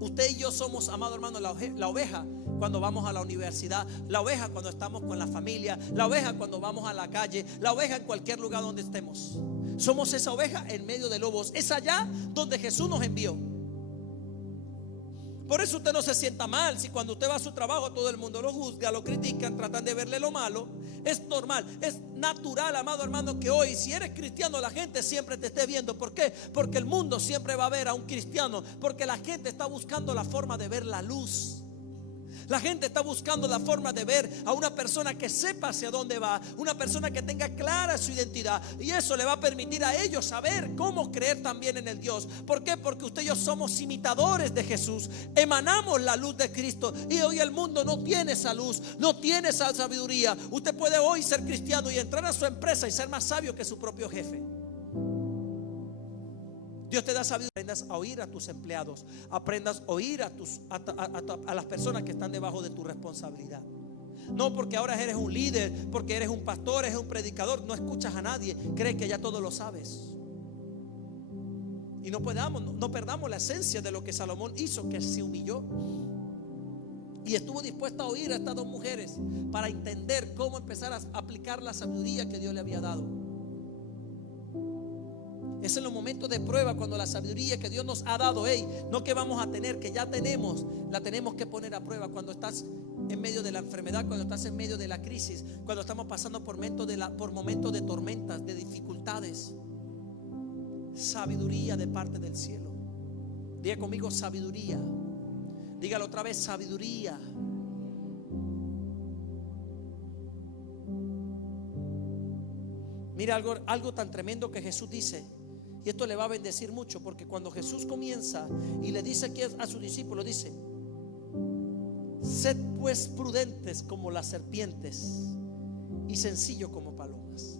Usted y yo somos, amado hermano, la oveja cuando vamos a la universidad, la oveja cuando estamos con la familia, la oveja cuando vamos a la calle, la oveja en cualquier lugar donde estemos. Somos esa oveja en medio de lobos. Es allá donde Jesús nos envió. Por eso usted no se sienta mal si cuando usted va a su trabajo todo el mundo lo juzga, lo critican, tratan de verle lo malo. Es normal, es natural, amado hermano, que hoy, si eres cristiano, la gente siempre te esté viendo. ¿Por qué? Porque el mundo siempre va a ver a un cristiano, porque la gente está buscando la forma de ver la luz. La gente está buscando la forma de ver a una persona que sepa hacia dónde va, una persona que tenga clara su identidad, y eso le va a permitir a ellos saber cómo creer también en el Dios. ¿Por qué? Porque usted y yo somos imitadores de Jesús, emanamos la luz de Cristo, y hoy el mundo no tiene esa luz, no tiene esa sabiduría. Usted puede hoy ser cristiano y entrar a su empresa y ser más sabio que su propio jefe. Dios te da sabiduría. Aprendas a oír a tus empleados, aprendas a oír a las personas que están debajo de tu responsabilidad. No porque ahora eres un líder, porque eres un pastor, eres un predicador, no escuchas a nadie, crees que ya todo lo sabes. Y no perdamos la esencia de lo que Salomón hizo, que se humilló y estuvo dispuesto a oír a estas dos mujeres para entender cómo empezar a aplicar la sabiduría que Dios le había dado. Es en los momentos de prueba cuando la sabiduría que Dios nos ha dado, no que vamos a tener, que ya tenemos, la tenemos que poner a prueba. Cuando estás en medio de la enfermedad, cuando estás en medio de la crisis, cuando estamos pasando por momentos de tormentas, de dificultades. Sabiduría de parte del cielo. Diga conmigo sabiduría. Dígalo otra vez, sabiduría. Mira algo tan tremendo que Jesús dice. Y esto le va a bendecir mucho, porque cuando Jesús comienza y le dice aquí a sus discípulos, dice: sed pues prudentes como las serpientes y sencillo como palomas.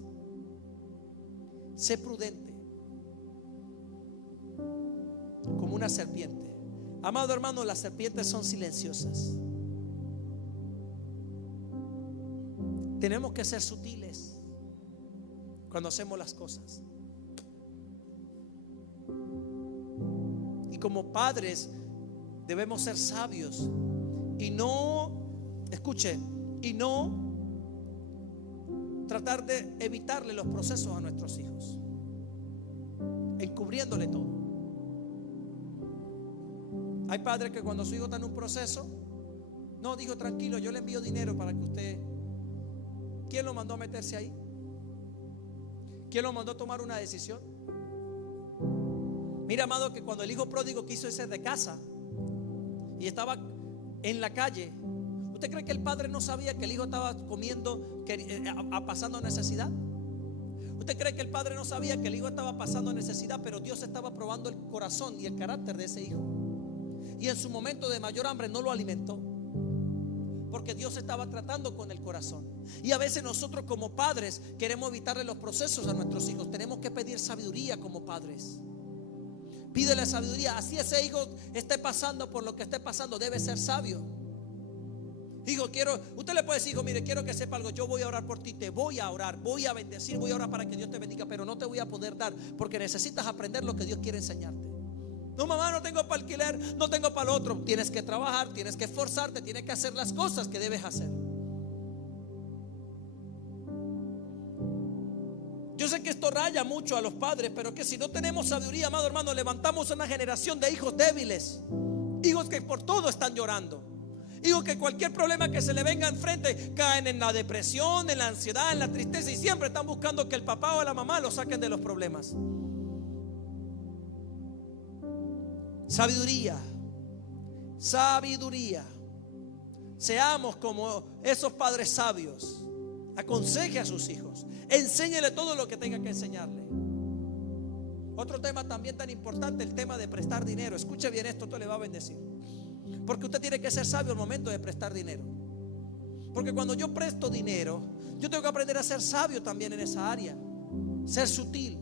Sé prudente como una serpiente. Amado hermano, las serpientes son silenciosas. Tenemos que ser sutiles cuando hacemos las cosas. Y como padres debemos ser sabios y no, escuche, y no tratar de evitarle los procesos a nuestros hijos, encubriéndole todo. Hay padres que cuando su hijo está en un proceso, no, dijo tranquilo, yo le envío dinero para que usted. ¿Quién lo mandó a meterse ahí? ¿Quién lo mandó a tomar una decisión? Mira, amado, que cuando el hijo pródigo quiso irse de casa y estaba en la calle, ¿usted cree que el padre no sabía que el hijo estaba comiendo, pasando necesidad? ¿Usted cree que el padre no sabía que el hijo estaba pasando necesidad, pero Dios estaba probando el corazón y el carácter de ese hijo? Y en su momento de mayor hambre no lo alimentó, porque Dios estaba tratando con el corazón. Y a veces nosotros como padres queremos evitarle los procesos a nuestros hijos. Tenemos que pedir sabiduría como padres. Pídele sabiduría. Así ese hijo esté pasando por lo que esté pasando, debe ser sabio. Hijo, usted le puede decir: hijo, mire, quiero que sepa algo, yo voy a orar por ti, te voy a orar, voy a bendecir, voy a orar para que Dios te bendiga, pero no te voy a poder dar, porque necesitas aprender lo que Dios quiere enseñarte. No, mamá, no tengo para alquiler, no tengo para lo otro. Tienes que trabajar, tienes que esforzarte, tienes que hacer las cosas que debes hacer. Yo sé que esto raya mucho a los padres, pero que si no tenemos sabiduría, amado hermano, levantamos una generación de hijos débiles, hijos que por todo están llorando, hijos que cualquier problema que se le venga enfrente caen en la depresión, en la ansiedad, en la tristeza, y siempre están buscando que el papá o la mamá los saquen de los problemas. Sabiduría, sabiduría. Seamos como esos padres sabios. Aconseje a sus hijos, enséñele todo lo que tenga que enseñarle. Otro tema también tan importante, el tema de prestar dinero. Escuche bien esto le va a bendecir, porque usted tiene que ser sabio al momento de prestar dinero. Porque cuando yo presto dinero, yo tengo que aprender a ser sabio también en esa área, ser sutil.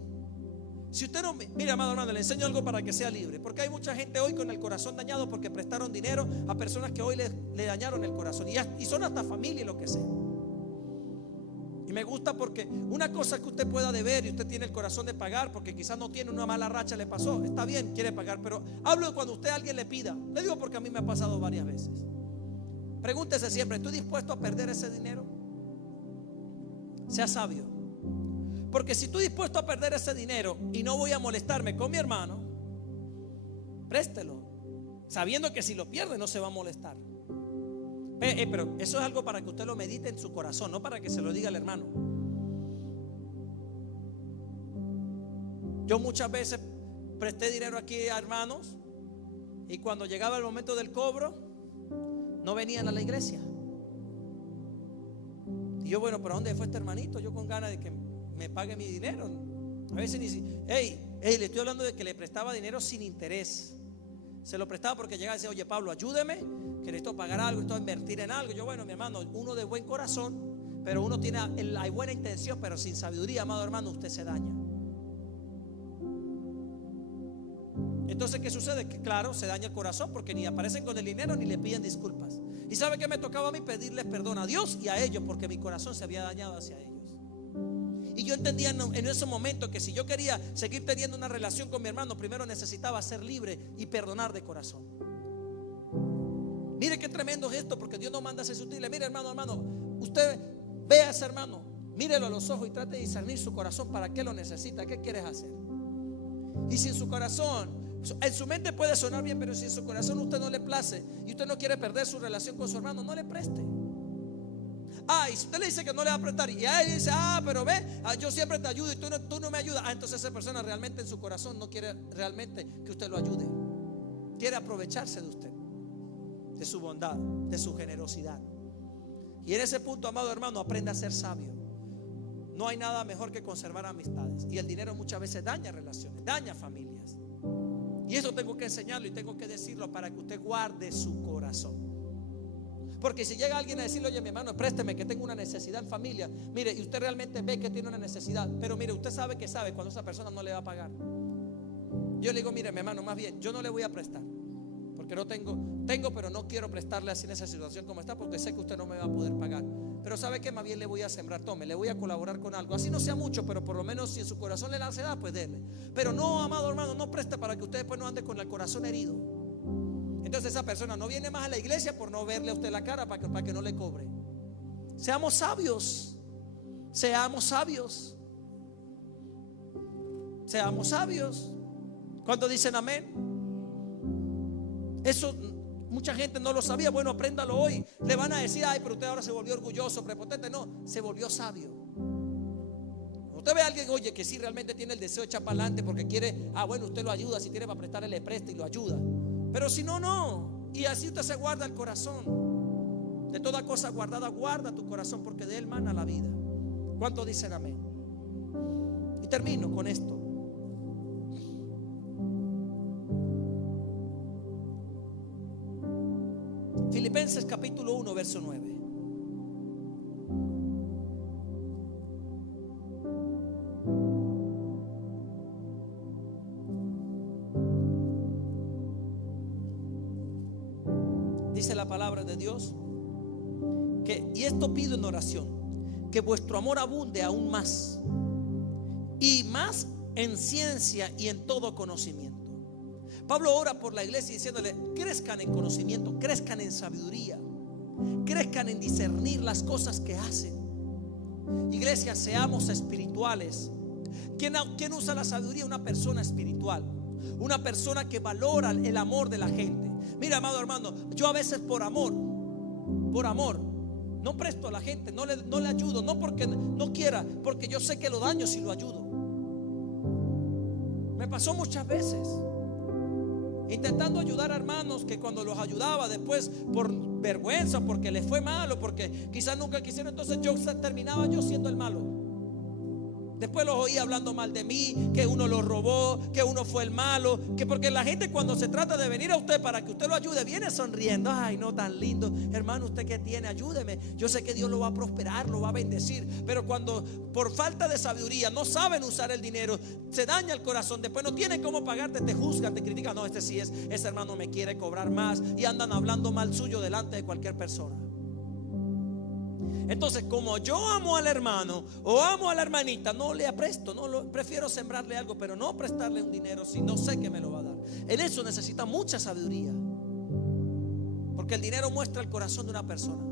Si usted no, mira, amado hermano, le enseño algo para que sea libre, porque hay mucha gente hoy con el corazón dañado porque prestaron dinero a personas que hoy le dañaron el corazón, y son hasta familia y lo que sea. Y me gusta porque una cosa es que usted pueda deber y usted tiene el corazón de pagar, porque quizás no tiene, una mala racha le pasó, está bien, quiere pagar, pero hablo de cuando usted a alguien le pida. Le digo porque a mí me ha pasado varias veces. Pregúntese siempre: ¿estoy dispuesto a perder ese dinero? Sea sabio, porque si estoy dispuesto a perder ese dinero y no voy a molestarme con mi hermano, préstelo, sabiendo que si lo pierde no se va a molestar. Pero eso es algo para que usted lo medite en su corazón, no para que se lo diga al hermano. Yo muchas veces presté dinero aquí a hermanos, y cuando llegaba el momento del cobro no venían a la iglesia. Y yo, bueno, ¿pero dónde fue este hermanito? Yo con ganas de que me pague mi dinero. A veces ni si, le estoy hablando de que le prestaba dinero sin interés. Se lo prestaba porque llegaba y decía, oye Pablo, ayúdeme, que necesito pagar algo, necesito invertir en algo. Yo, bueno, mi hermano, uno de buen corazón, pero uno tiene la buena intención, pero sin sabiduría, amado hermano, usted se daña. Entonces, ¿qué sucede? Que claro, se daña el corazón porque ni aparecen con el dinero ni le piden disculpas. ¿Y sabe qué me tocaba a mí? Pedirles perdón a Dios y a ellos, porque mi corazón se había dañado hacia ellos. Y yo entendía en ese momento que si yo quería seguir teniendo una relación con mi hermano, primero necesitaba ser libre y perdonar de corazón. Mire qué tremendo es esto, porque Dios no manda a ser sutil. Mire, hermano, usted ve a ese hermano, mírelo a los ojos y trate de discernir su corazón. ¿Para qué lo necesita? ¿Qué quieres hacer? Y si en su corazón, en su mente puede sonar bien, pero si en su corazón usted no le place y usted no quiere perder su relación con su hermano, no le preste. Y si usted le dice que no le va a prestar y a él dice, pero ve, yo siempre te ayudo y tú no me ayudas, entonces esa persona realmente en su corazón no quiere realmente que usted lo ayude. Quiere aprovecharse de usted, de su bondad, de su generosidad. Y en ese punto, amado hermano, aprenda a ser sabio. No hay nada mejor que conservar amistades. Y el dinero muchas veces daña relaciones, daña familias. Y eso tengo que enseñarlo y tengo que decirlo para que usted guarde su corazón. Porque si llega alguien a decirle, oye mi hermano, présteme que tengo una necesidad en familia, mire, y usted realmente ve que tiene una necesidad, pero mire, usted sabe cuando esa persona no le va a pagar. Yo le digo, mire mi hermano, más bien yo no le voy a prestar, porque no tengo, pero no quiero prestarle así en esa situación como está, porque sé que usted no me va a poder pagar. Pero sabe que más bien le voy a sembrar, tome, le voy a colaborar con algo, así no sea mucho, pero por lo menos si en su corazón le da ansiedad, pues déle. Pero no, amado hermano, no preste para que usted después no ande con el corazón herido. Entonces esa persona no viene más a la iglesia por no verle a usted la cara para que no le cobre. Seamos sabios. Seamos sabios. Seamos sabios. ¿Cuántos dicen amén? Eso mucha gente no lo sabía. Bueno, apréndalo hoy. Le van a decir, pero usted ahora se volvió orgulloso, prepotente. No, se volvió sabio. Usted ve a alguien, oye, que sí realmente tiene el deseo de echar para adelante porque quiere, bueno, usted lo ayuda. Si tiene para prestarle, le presta y lo ayuda. Pero si no, no. Y así usted se guarda el corazón. De toda cosa guardada, guarda tu corazón, porque de él mana la vida. ¿Cuántos dicen amén? Y termino con esto. Filipenses capítulo 1, verso 9. Dice la palabra de Dios y esto pido en oración, que vuestro amor abunde aún más y más en ciencia y en todo conocimiento. Pablo ora por la iglesia diciéndole, crezcan en conocimiento, crezcan en sabiduría, crezcan en discernir las cosas que hacen. Iglesia, seamos espirituales. ¿Quién usa la sabiduría? Una persona espiritual, una persona que valora el amor de la gente. Mira, amado hermano, yo a veces por amor, no presto a la gente, no le ayudo, no porque no quiera, porque yo sé que lo daño si lo ayudo. Me pasó muchas veces intentando ayudar a hermanos que cuando los ayudaba después por vergüenza, porque les fue malo, porque quizás nunca quisieron, entonces terminaba yo siendo el malo. Después los oí hablando mal de mí, que uno lo robó, que uno fue el malo, que porque la gente cuando se trata de venir a usted para que usted lo ayude, viene sonriendo. Ay, no, tan lindo, hermano, usted que tiene, ayúdeme. Yo sé que Dios lo va a prosperar, lo va a bendecir. Pero cuando por falta de sabiduría no saben usar el dinero, se daña el corazón, después no tienen cómo pagarte, te juzgan, te critican. No, ese hermano me quiere cobrar más, y andan hablando mal suyo delante de cualquier persona. Entonces, como yo amo al hermano o amo a la hermanita, no le apresto, prefiero sembrarle algo, pero no prestarle un dinero si no sé que me lo va a dar. En eso necesita mucha sabiduría, porque el dinero muestra el corazón de una persona.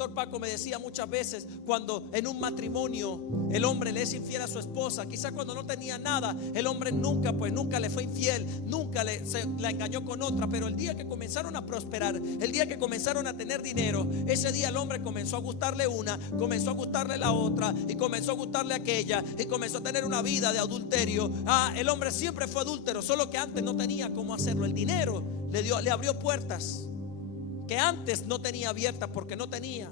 pastor Paco me decía muchas veces, cuando en un matrimonio el hombre le es infiel a su esposa, quizás cuando no tenía nada, el hombre nunca le fue infiel, nunca la engañó con otra, pero el día que comenzaron a prosperar, el día que comenzaron a tener dinero, ese día el hombre comenzó a gustarle una, comenzó a gustarle la otra, y comenzó a gustarle aquella, y comenzó a tener una vida de adulterio. El hombre siempre fue adúltero, solo que antes no tenía cómo hacerlo. El dinero le abrió puertas que antes no tenía abiertas porque no tenía.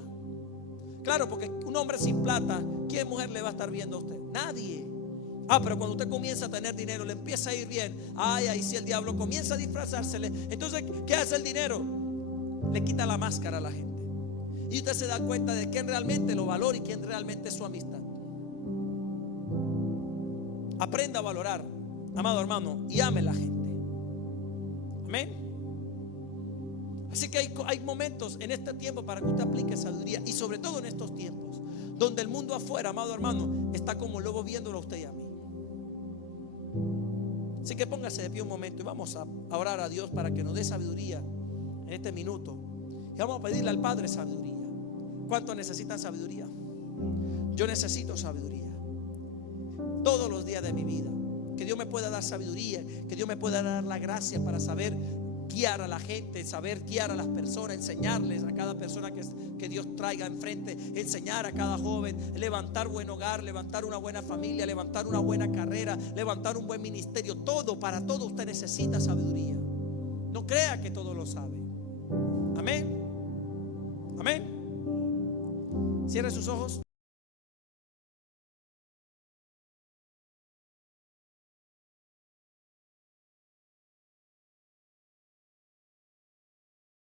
Claro, porque un hombre sin plata, ¿qué mujer le va a estar viendo a usted? Nadie. Pero cuando usted comienza a tener dinero, le empieza a ir bien. Ahí si el diablo comienza a disfrazársele. Entonces, ¿qué hace el dinero? Le quita la máscara a la gente, y usted se da cuenta de quién realmente lo valora y quién realmente es su amistad. Aprenda a valorar, amado hermano, y ame a la gente. Amén. Así que hay momentos en este tiempo para que usted aplique sabiduría, y sobre todo en estos tiempos donde el mundo afuera, amado hermano, está como lobo viéndolo a usted y a mí. Así que póngase de pie un momento y vamos a orar a Dios para que nos dé sabiduría en este minuto. Y vamos a pedirle al Padre sabiduría. ¿Cuántos necesitan sabiduría? Yo necesito sabiduría todos los días de mi vida. Que Dios me pueda dar sabiduría, que Dios me pueda dar la gracia para saber guiar a la gente, saber guiar a las personas, enseñarles a cada persona que Dios traiga enfrente, enseñar a cada joven, levantar buen hogar, levantar una buena familia, levantar una buena carrera, levantar un buen ministerio. Para todo usted necesita sabiduría. No crea que todo lo sabe. Amén. Amén. Cierre sus ojos.